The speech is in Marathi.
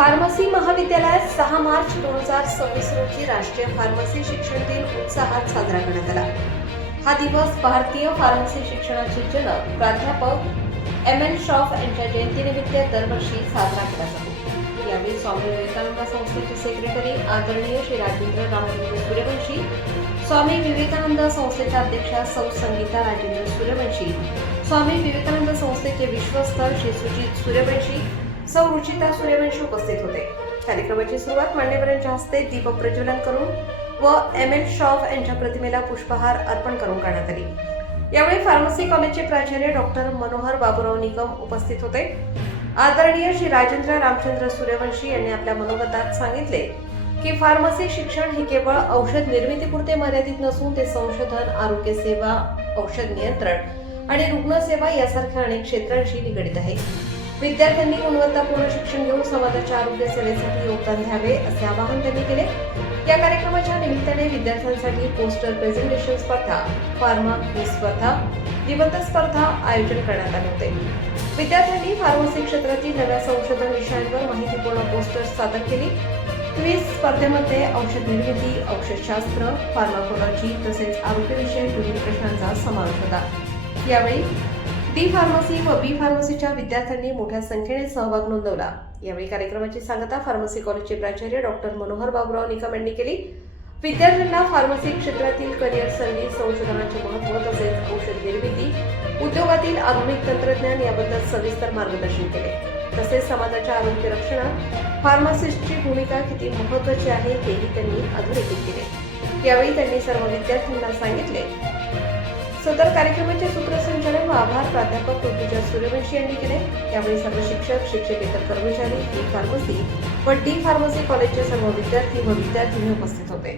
फार्मसी महाविद्यालयात 6 मार्च 2026 रोजी राष्ट्रीय फार्मसी शिक्षण दिन उत्साहात साजरा करण्यात आला। हा दिवस भारतीय फार्मसी शिक्षणाचे जनक प्राध्यापक एम.एन. श्रॉफ यांच्या जयंतीनिमित्त दरवर्षी साजरा केला जातो। यावेळी स्वामी विवेकानंद संस्थेचे सेक्रेटरी आदरणीय श्री राजेंद्र रामचंद्र सूर्यवंशी, स्वामी विवेकानंद संस्थेच्या अध्यक्षा सौ संगीता राजेंद्र सूर्यवंशी, स्वामी विवेकानंद संस्थेचे विश्वस्त श्री सुजित सूर्यवंशी, सौ रुचिता सूर्यवंशी उपस्थित होते। कार्यक्रमाची सुरुवात मान्यवरांच्या हस्ते दीप प्रज्वलन करून व एम.एन. श्रॉफ यांच्या प्रतिमेला पुष्पहार अर्पण करून करण्यात आली। यावेळी फार्मसी कॉलेजचे प्राचार्य डॉक्टर मनोहर बाबूराव निकम उपस्थित होते। आदरणीय श्री राजेंद्र रामचंद्र सूर्यवंशी यांनी आपल्या मनोगतात सांगितले की फार्मसी शिक्षण हे केवळ औषध निर्मितीपुरते मर्यादित नसून ते संशोधन, आरोग्य सेवा, औषध नियंत्रण आणि रुग्णसेवा यासारख्या अनेक क्षेत्रांशी निगडित आहे। विद्यार्थ्यांनी गुणवत्तापूर्ण शिक्षण घेऊन समाजाच्या आरोग्य सेवेसाठी योगदान द्यावे असे आवाहन त्यांनी केले। या कार्यक्रमाच्या निमित्ताने विद्यार्थ्यांसाठी पोस्टर प्रेझेंटेशन स्पर्धा, फार्मा क्विज स्पर्धा, निबंध स्पर्धा आयोजन करण्यात आले होते। विद्यार्थ्यांनी फार्मसी क्षेत्रातील नव्या संशोधन विषयांवर माहितीपूर्ण पोस्टर्स सादर केली। क्विज स्पर्धेमध्ये औषध निर्मिती, औषधशास्त्र, फार्माकोलॉजी तसेच आरोग्यविषयक विविध प्रश्नांचा समावेश होता। यावेळी डी फार्मसी व बी फार्मसीच्या विद्यार्थ्यांनी मोठ्या संख्येने सहभाग नोंदवला। यावेळी कार्यक्रमाची सांगता फार्मसी कॉलेजचे प्राचार्य डॉक्टर मनोहर बाबूराव निकम यांनी केली। विद्यार्थ्यांना फार्मसी क्षेत्रातील करिअर संधी, संशोधनाचे महत्त्व तसेच औषध निर्मिती, उद्योगातील आधुनिक तंत्रज्ञान याबद्दल सविस्तर मार्गदर्शन केले। तसेच समाजाच्या आरोग्य रक्षणात फार्मासिस्टची भूमिका किती महत्त्वाची आहे हेही त्यांनी अधोरेखित केले। यावेळी त्यांनी सर्व विद्यार्थ्यांना सांगितले। सदर कार्यक्रमाचे सूत्रसंचालन व आभार प्राध्यापक ऋतुजा सूर्यवंशी यांनी केले। यावेळी सर्व शिक्षक, शिक्षकेतर कर्मचारी, बी फार्मसी व डी फार्मसी कॉलेजचे सर्व विद्यार्थी व विद्यार्थिनी उपस्थित होते।